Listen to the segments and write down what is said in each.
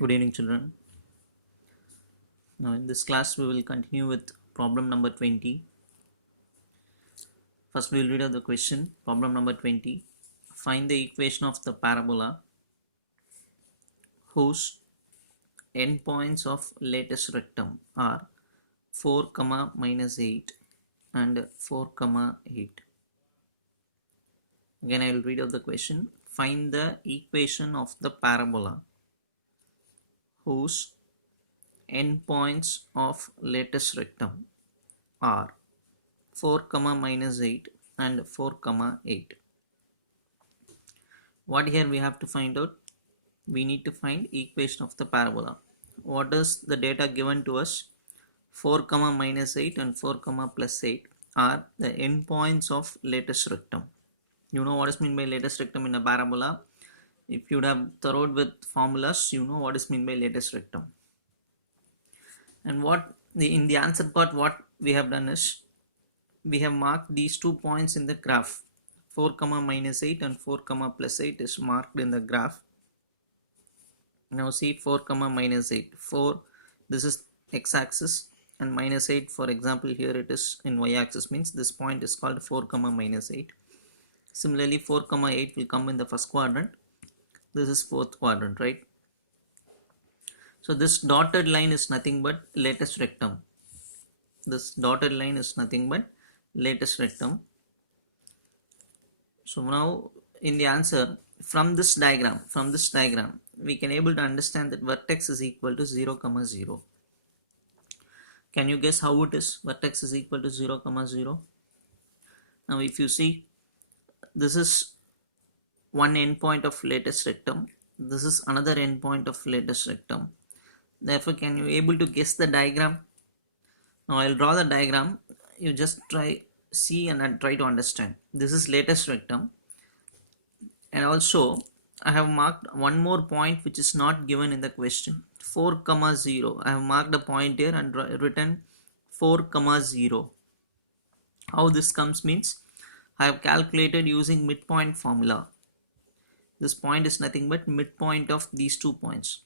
Good evening, children. Now, in this class, we will continue with problem number 20. First, we will read out the question. Problem number 20. Find the equation of the parabola whose endpoints of lattice rectum are 4, minus 8 and 4, 8. Again, I will read out the question. Find the equation of the parabola whose endpoints of lattice rectum are 4, minus 8 and 4, 8. What here we have to find out? We need to find equation of the parabola. What is the data given to us? 4, minus 8 and 4, plus 8 are the endpoints of lattice rectum. You know what is meant by lattice rectum in a parabola. If you would have thoroughly with formulas, you know what is meant by lattice rectum. And in the answer part, what we have done is we have marked these 2 points in the graph. 4, minus 8 and 4, plus 8 is marked in the graph. Now see 4, minus 8. 4, this is x-axis, and minus 8, for example, here it is in y-axis, means this point is called 4, minus 8. Similarly, 4, 8 will come in the first quadrant. This is fourth quadrant, right? So this dotted line is nothing but lattice rectum. This dotted line is nothing but lattice rectum. So now in the answer, from this diagram, we can able to understand that vertex is equal to 0, 0. Can you guess how it is? Vertex is equal to 0, 0. Now if you see, this is one endpoint of lattice rectum. This is another endpoint of lattice rectum. Therefore, can you able to guess the diagram? Now I'll draw the diagram. You just see and try to understand. This is lattice rectum. And also, I have marked one more point which is not given in the question. 4, 0. I have marked a point here and written 4, 0. How this comes means, I have calculated using midpoint formula. This point is nothing but midpoint of these 2 points.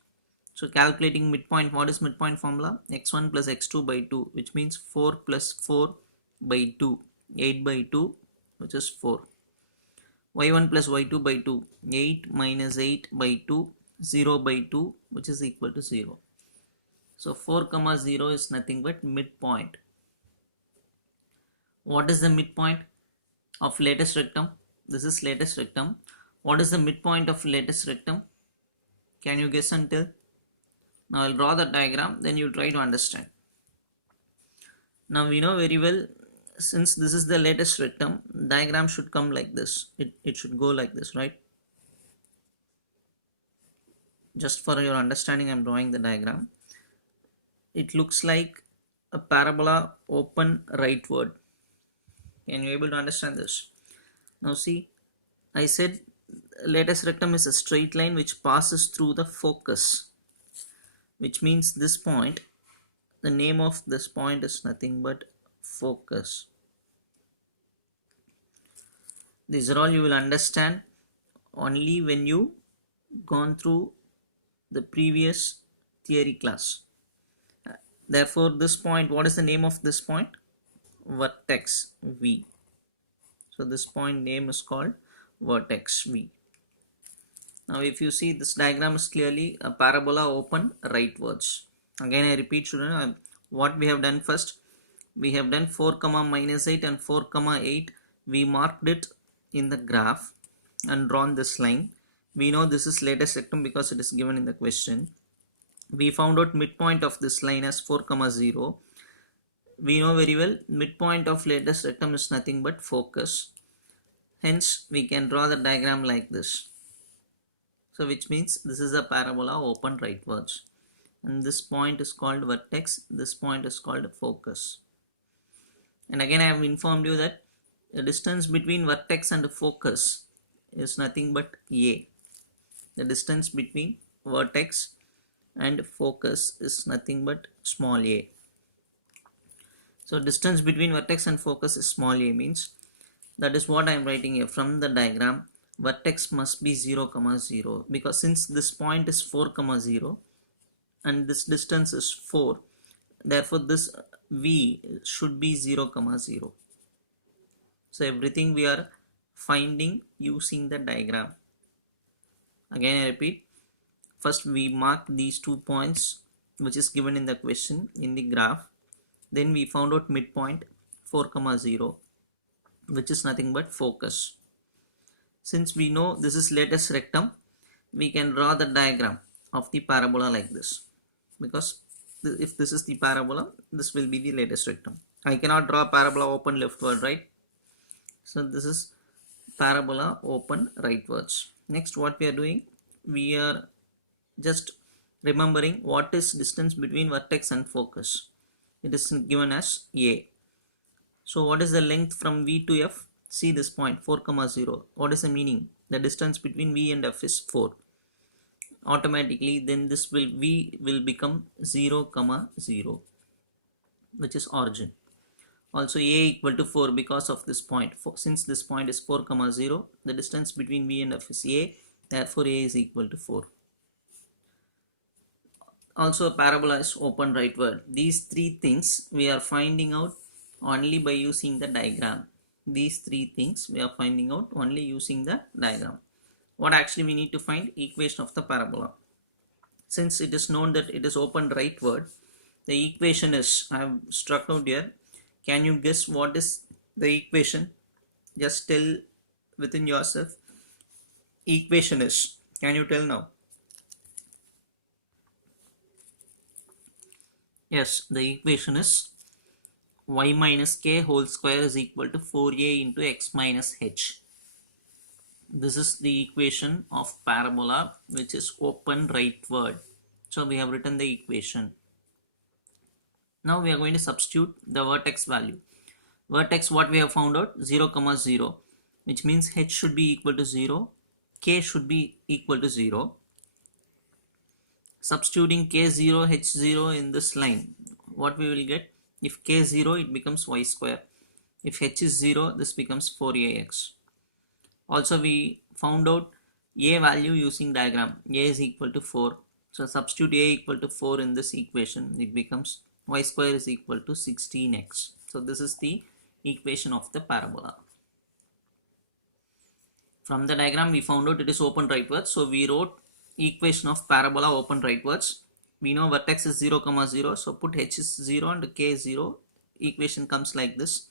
So calculating midpoint, what is midpoint formula? x1 plus x2 by 2, which means 4 plus 4 by 2, 8 by 2, which is 4. y1 plus y2 by 2, 8 minus 8 by 2, 0 by 2, which is equal to 0. So 4, 0 is nothing but midpoint. What is the midpoint of lattice rectum? This is lattice rectum. What is the midpoint of lattice rectum? Can you guess until? Now I'll draw the diagram, then you try to understand. Now we know very well, since this is the lattice rectum, diagram should come like this. It should go like this, right? Just for your understanding, I'm drawing the diagram. It looks like a parabola open rightward. Can you able to understand this? Now see, I said lattice rectum is a straight line which passes through the focus, which means this point, the name of this point is nothing but focus. These are all you will understand only when you gone through the previous theory class. Therefore, this point, what is the name of this point? Vertex V. So this point name is called vertex V. Now if you see, this diagram is clearly a parabola open rightwards. Again I repeat, children, what we have done first, we have done 4, minus 8 and 4, 8. We marked it in the graph and drawn this line. We know this is lattice rectum because it is given in the question. We found out midpoint of this line as 4, 0. We know very well midpoint of lattice rectum is nothing but focus. Hence we can draw the diagram like this. So which means this is a parabola open rightwards. And this point is called vertex. This point is called focus. And again I have informed you that the distance between vertex and focus is nothing but A. The distance between vertex and focus is nothing but small a. So distance between vertex and focus is small a, means that is what I am writing here. From the diagram, vertex must be 0, 0, because since this point is 4, 0, and this distance is 4. Therefore this v should be 0 comma 0. So everything we are finding using the diagram. Again I repeat, first we mark these 2 points which is given in the question in the graph. Then we found out midpoint 4 comma 0, which is nothing but focus. Since we know this is latest rectum, we can draw the diagram of the parabola like this, because if this is the parabola, this will be the latest rectum. I cannot draw parabola open leftward, right? So this is parabola open rightwards. Next, what we are doing, we are just remembering what is distance between vertex and focus. It is given as a. So what is the length from V to F? See this point 4 comma 0. What is the meaning? The distance between V and F is 4. Automatically then this will V will become 0 comma 0, which is origin. Also a equal to 4 because of this point. Since this point is 4 comma 0, the distance between V and F is a, therefore a is equal to 4. Also a parabola is open rightward. These 3 things we are finding out only by using the diagram. These 3 things we are finding out only using the diagram. What actually we need to find? Equation of the parabola. Since it is known that it is open rightward, the equation is, I have struck out here. Can you guess what is the equation? Just tell within yourself. Equation is, can you tell now? Yes, the equation is y minus k whole square is equal to 4a into x minus h. This is the equation of parabola which is open rightward. So we have written the equation. Now we are going to substitute the vertex value. Vertex, what we have found out? 0 comma 0, which means h should be equal to 0, k should be equal to 0. Substituting k0, h0 in this line, what we will get? If k0, it becomes y square. If h is 0, this becomes 4ax. Also we found out a value using diagram. A is equal to 4. So substitute a equal to 4 in this equation. It becomes y square is equal to 16x. So this is the equation of the parabola. From the diagram we found out it is open rightwards. So we wrote equation of parabola open rightwards. We know vertex is 0 comma 0. So put h is 0 and k is 0. Equation comes like this.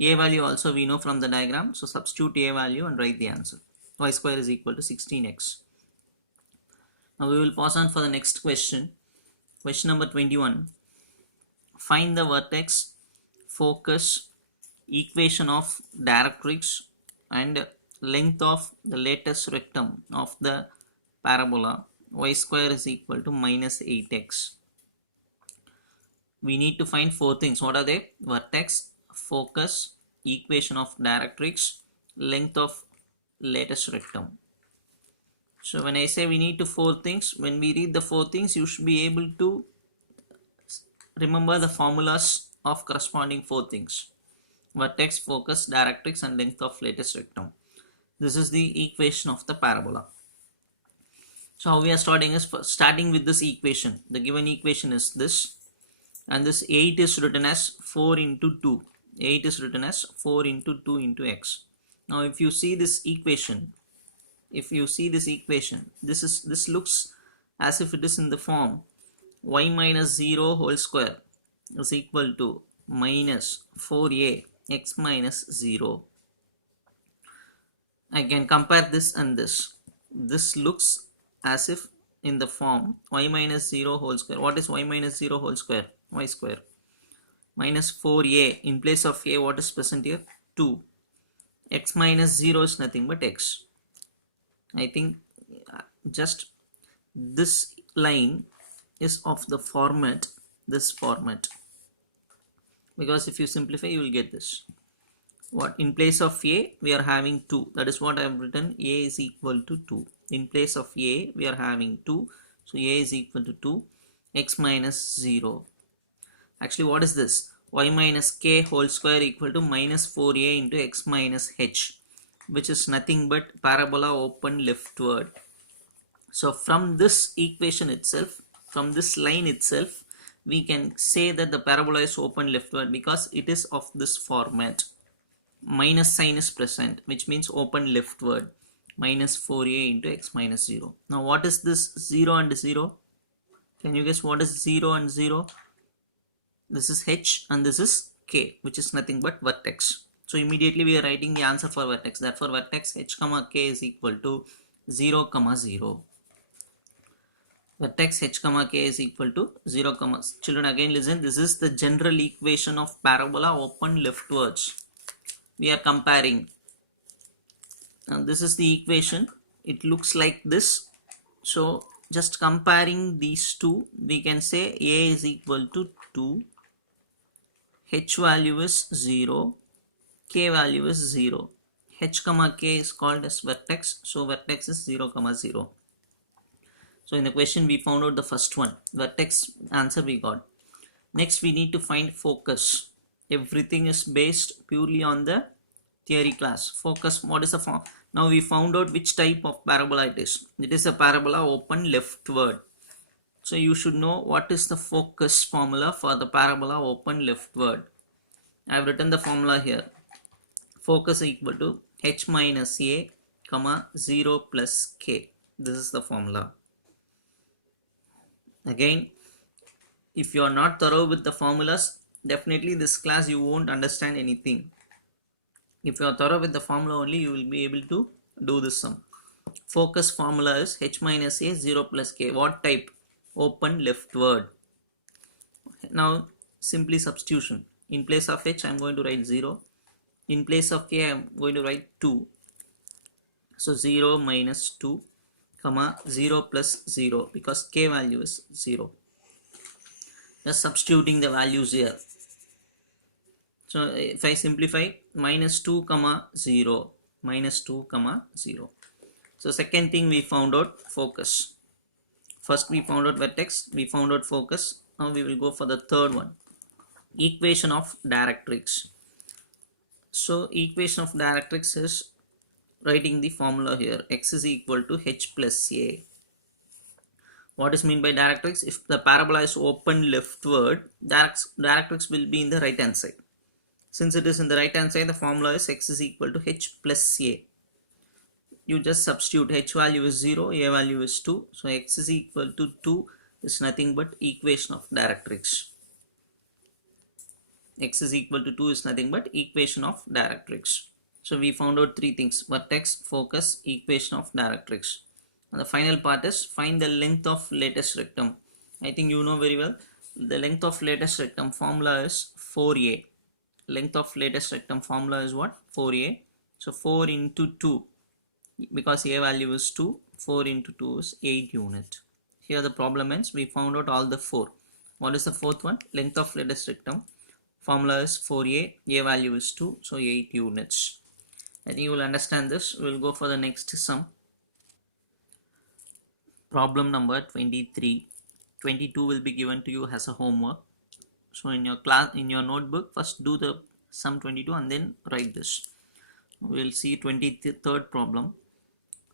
A value also we know from the diagram. So substitute a value and write the answer. Y square is equal to 16x. Now we will pass on for the next question. Question number 21. Find the vertex, focus, equation of directrix and length of the latest rectum of the parabola. Y square is equal to minus 8x. We need to find 4 things. What are they? Vertex, focus, equation of directrix, length of latest rectum. So when I say we need to 4 things, when we read the 4 things, you should be able to remember the formulas of corresponding 4 things. Vertex, focus, directrix and length of latest rectum. This is the equation of the parabola. So how we are starting is starting with this equation. The given equation is this, and this 8 is written as 4 into 2. 8 is written as 4 into 2 into x. Now if you see this equation, this looks as if it is in the form y minus 0 whole square is equal to minus 4a x minus 0. I can compare this and this. This looks as if in the form y minus 0 whole square. What is y minus 0 whole square? Y square. Minus 4a, in place of a, what is present here? 2. X minus 0 is nothing but x. I think just this line is of the format, this format, because if you simplify you will get this. What in place of a we are having 2, that is what I have written. A is equal to 2. In place of a we are having 2, so a is equal to 2. X minus 0. Actually what is this? Y minus k whole square equal to minus 4a into x minus h, which is nothing but parabola open leftward. So from this equation itself From this line itself, we can say that the parabola is open leftward because it is of this format. Minus sign is present, which means open leftward. Minus 4a into x minus 0. Now what is this 0 and 0? Can you guess what is 0 and 0? This is h and this is k, which is nothing but vertex. So immediately we are writing the answer for vertex. Therefore vertex h comma k is equal to 0 comma 0. Vertex h comma k is equal to 0 comma. Children, again listen, this is the general equation of parabola open leftwards. We are comparing. Now this is the equation. It looks like this. So just comparing these two, we can say a is equal to 2, h value is 0, k value is 0. H comma k is called as vertex, so vertex is 0 comma 0. So in the question we found out the first one, vertex answer we got. Next we need to find focus. Everything is based purely on the theory class. Focus, what is the form? Now we found out which type of parabola it is. It is a parabola open leftward. So you should know what is the focus formula for the parabola open leftward. I have written the formula here. Focus equal to h minus a comma 0 plus k. This is the formula. Again, if you are not thorough with the formulas, definitely this class you won't understand anything. If you are thorough with the formula only, you will be able to do this sum. Focus formula is h minus a 0 plus k. What type? Open leftward. Now simply substitution. In place of h I am going to write 0. In place of k I am going to write 2. So 0 minus 2 comma 0 plus 0 because k value is 0. Just substituting the values here. So if I simplify, minus 2 comma 0, minus 2 comma 0. So second thing we found out, focus. First we found out vertex, we found out focus. Now we will go for the third one, equation of directrix. So equation of directrix is writing the formula here, x is equal to h plus a. What is meant by directrix? If the parabola is open leftward, directrix will be in the right hand side. Since it is in the right hand side, the formula is x is equal to h plus a. You just substitute, h value is 0, a value is 2. So x is equal to 2 is nothing but equation of directrix. X is equal to 2 is nothing but equation of directrix. So we found out three things: vertex, focus, equation of directrix. And the final part is find the length of lattice rectum. I think you know very well. The length of lattice rectum formula is 4a. Length of lattice rectum formula is what? 4a. So 4 into 2, because a value is 2, 4 into 2 is 8 unit. Here the problem ends. We found out all the 4. What is the fourth one? Length of lattice rectum formula is 4a, a value is 2, so 8 units. I think you will understand this. We will go for the next sum. Problem number 23. 22 will be given to you as a homework. So in your class, in your notebook, first do the sum 22 and then write this. We'll see 23rd problem.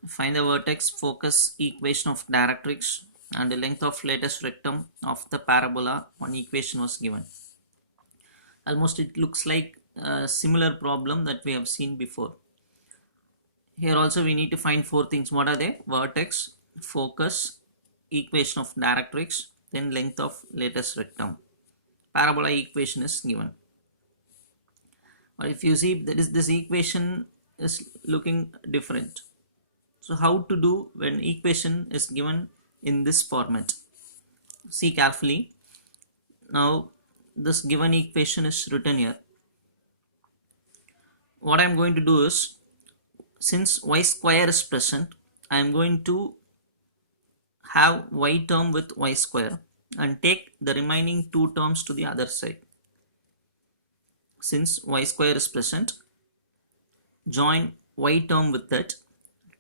Find the vertex, focus, equation of directrix and the length of lattice rectum of the parabola. One equation was given. Almost it looks like a similar problem that we have seen before. Here also we need to find four things. What are they? Vertex, focus, equation of directrix, then length of lattice rectum. Parabola equation is given. But if you see, this equation is looking different. So how to do when equation is given in this format? See carefully. Now this given equation is written here. What I am going to do is, since y square is present, I am going to have y term with y square and take the remaining two terms to the other side. Since y square is present, join y term with that,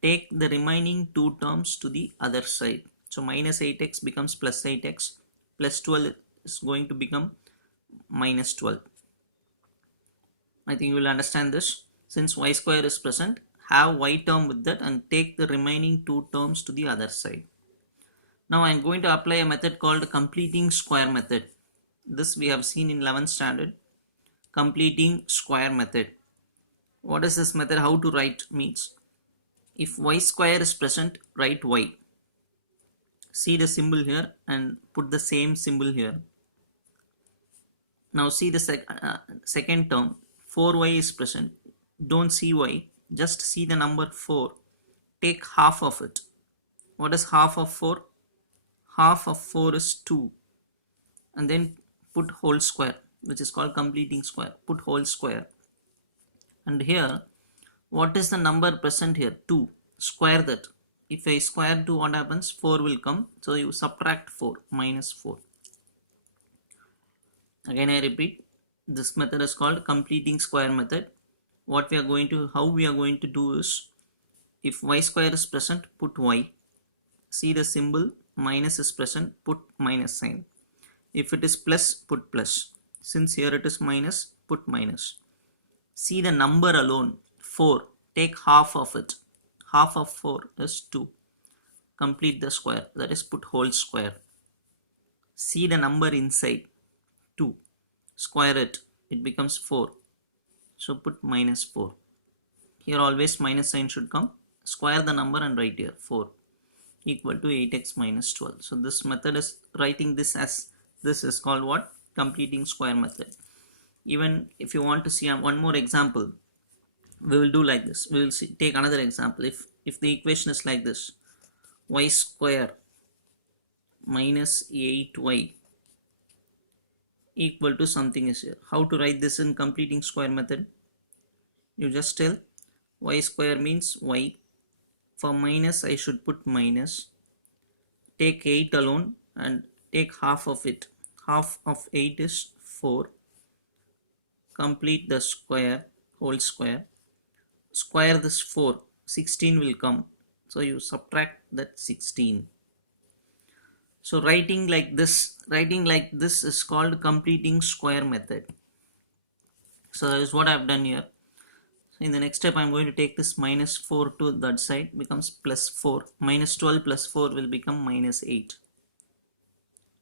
take the remaining two terms to the other side. So minus 8x becomes plus 8x, plus 12 is going to become minus 12. I think you will understand this. Since y square is present, have y term with that and take the remaining two terms to the other side. Now I am going to apply a method called completing square method. This we have seen in 11th standard. Completing square method. What is this method? How to write means, if y square is present, write y. See the symbol here and put the same symbol here. Now see the second term, 4y is present. Don't see y, just see the number 4. Take half of it. What is half of 4? Half of 4 is 2. And then put whole square, which is called completing square. Put whole square. And here, what is the number present here? 2. Square that. If I square 2, what happens? 4 will come. So you subtract 4, minus 4. Again I repeat, this method is called completing square method. How we are going to do is, if y square is present, put y. See the symbol, minus is present, put minus sign. If it is plus, put plus. Since here it is minus, put minus. See the number alone, 4. Take half of it. Half of 4 is 2. Complete the square, that is put whole square. See the number inside, 2. Square it, it becomes 4. So put minus 4. Here always minus sign should come. Square the number and write here 4 equal to 8x minus 12. So this method is writing this as, this is called what? Completing square method. Even if you want to see one more example, we will do like this. We will take another example. If the equation is like this, y square minus 8y equal to something is here. How to write this in completing square method? You just tell y square means y. For minus I should put minus. Take 8 alone and take half of it. Half of 8 is 4. Complete the square, whole square. Square this 4, 16 will come. So you subtract that 16. So writing like this is called completing square method. So that is what I have done here. So in the next step I am going to take this minus 4 to that side, becomes plus 4. Minus 12 plus 4 will become minus 8.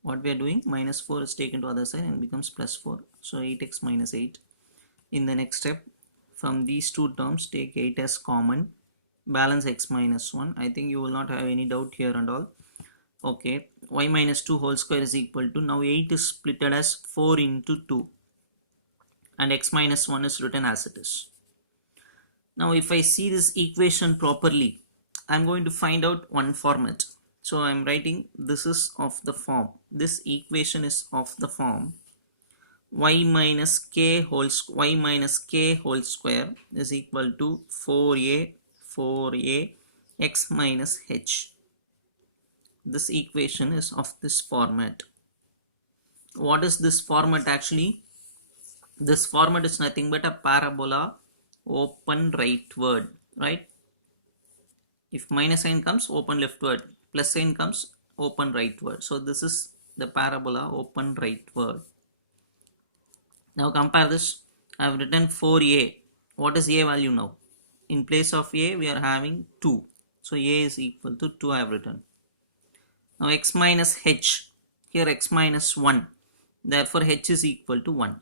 What we are doing, minus 4 is taken to other side and becomes plus 4. So 8x minus 8. In the next step, from these two terms take 8 as common. Balance x minus 1. I think you will not have any doubt here and all. Okay, y minus 2 whole square is equal to, now 8 is splitted as 4 into 2 and x minus 1 is written as it is. Now if I see this equation properly, I am going to find out one format. So I am writing, this is of the form, this equation is of the form y minus k whole square is equal to 4a x minus h. This equation is of this format. What is this format actually? This format is nothing but a parabola open rightward, right? If minus sign comes, open leftward. Plus sign comes, open rightward. So this is the parabola open rightward. Now compare this. I have written 4a. What is a value now? In place of a, we are having 2. So a is equal to 2 I have written. Now x minus h, here x minus 1, therefore h is equal to 1.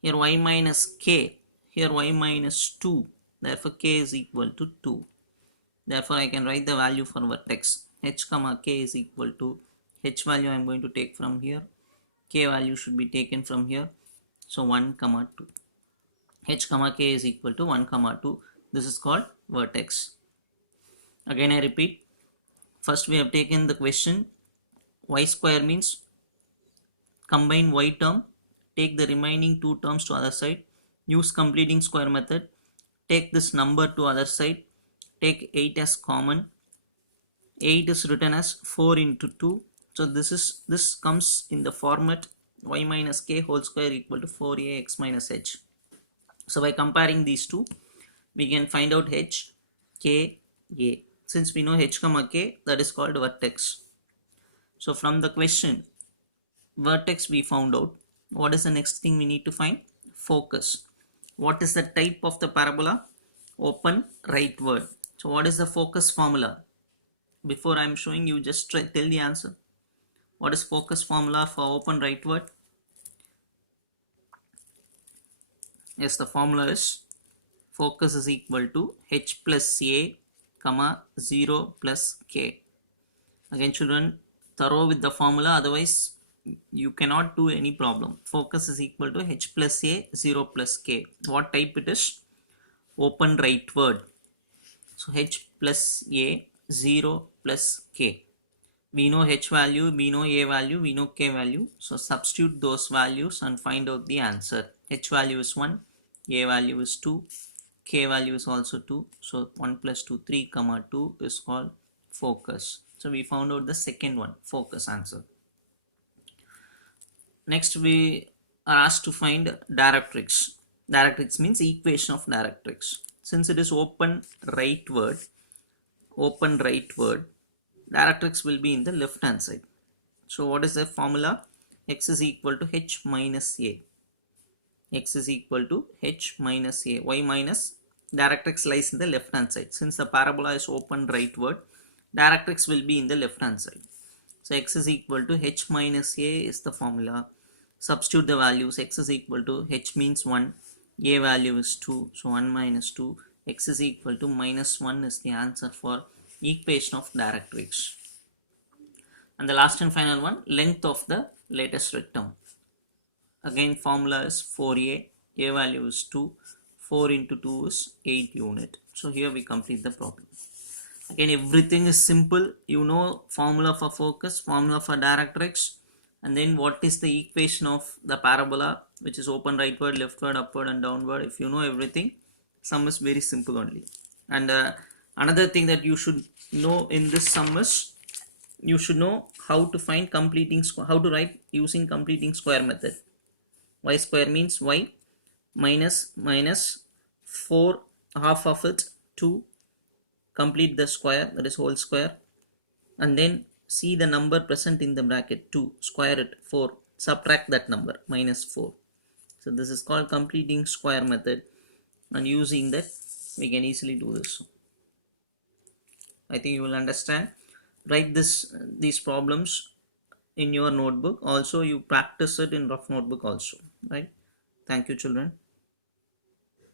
Here y minus k, here y minus 2, therefore k is equal to 2. Therefore I can write the value for vertex h comma k is equal to, h value I am going to take from here, k value should be taken from here. So 1 comma 2. H comma k is equal to 1 comma 2. This is called vertex. Again I repeat. First we have taken the question, y square means combine y term, take the remaining 2 terms to other side, use completing square method, take this number to other side, take 8 as common, 8 is written as 4 into 2. So this comes in the format y minus k whole square equal to 4a x minus h. So by comparing these two, we can find out h, k, a. Since we know h comma k, that is called vertex. So from the question, vertex we found out. What is the next thing we need to find? Focus. What is the type of the parabola? Open rightward. So what is the focus formula? Before I'm showing you, just tell the answer. What is focus formula for open right word? Yes, the formula is focus is equal to h plus a comma 0 plus k. Again children, thorough with the formula, otherwise you cannot do any problem. Focus is equal to h plus a 0 plus k. What type it is? Open right word. So h plus a 0 plus k. We know h value, we know a value, we know k value. So substitute those values and find out the answer. H value is 1, a value is 2, k value is also 2. So 1 plus 2, 3 comma 2 is called focus. So we found out the second one, focus answer. Next we are asked to find directrix. Directrix means equation of directrix. Since it is open right word, directrix will be in the left hand side. So what is the formula? X is equal to h minus a. X is equal to h minus a. Y minus directrix lies in the left hand side. Since the parabola is open rightward, directrix will be in the left hand side. So x is equal to h minus a is the formula. Substitute the values. X is equal to h means 1, a value is 2, so 1 minus 2. X is equal to minus 1 is the answer for equation of directrix. And the last and final one, length of the latest rectum. Again formula is 4a, a value is 2, 4 into 2 is 8 unit. So here we complete the problem. Again everything is simple. You know formula for focus, formula for directrix, and then what is the equation of the parabola, which is open rightward, leftward, upward and downward. If you know everything, sum is very simple only. And another thing that you should know in this sum is, you should know how to find completing square, how to write using completing square method. Y square means y minus 4 half of it to complete the square, that is whole square, and then see the number present in the bracket 2, square it 4, subtract that number minus 4. So this is called completing square method, and using that we can easily do this. I think you will understand. Write these problems in your notebook. Also you practice it in rough notebook also, right? Thank you children.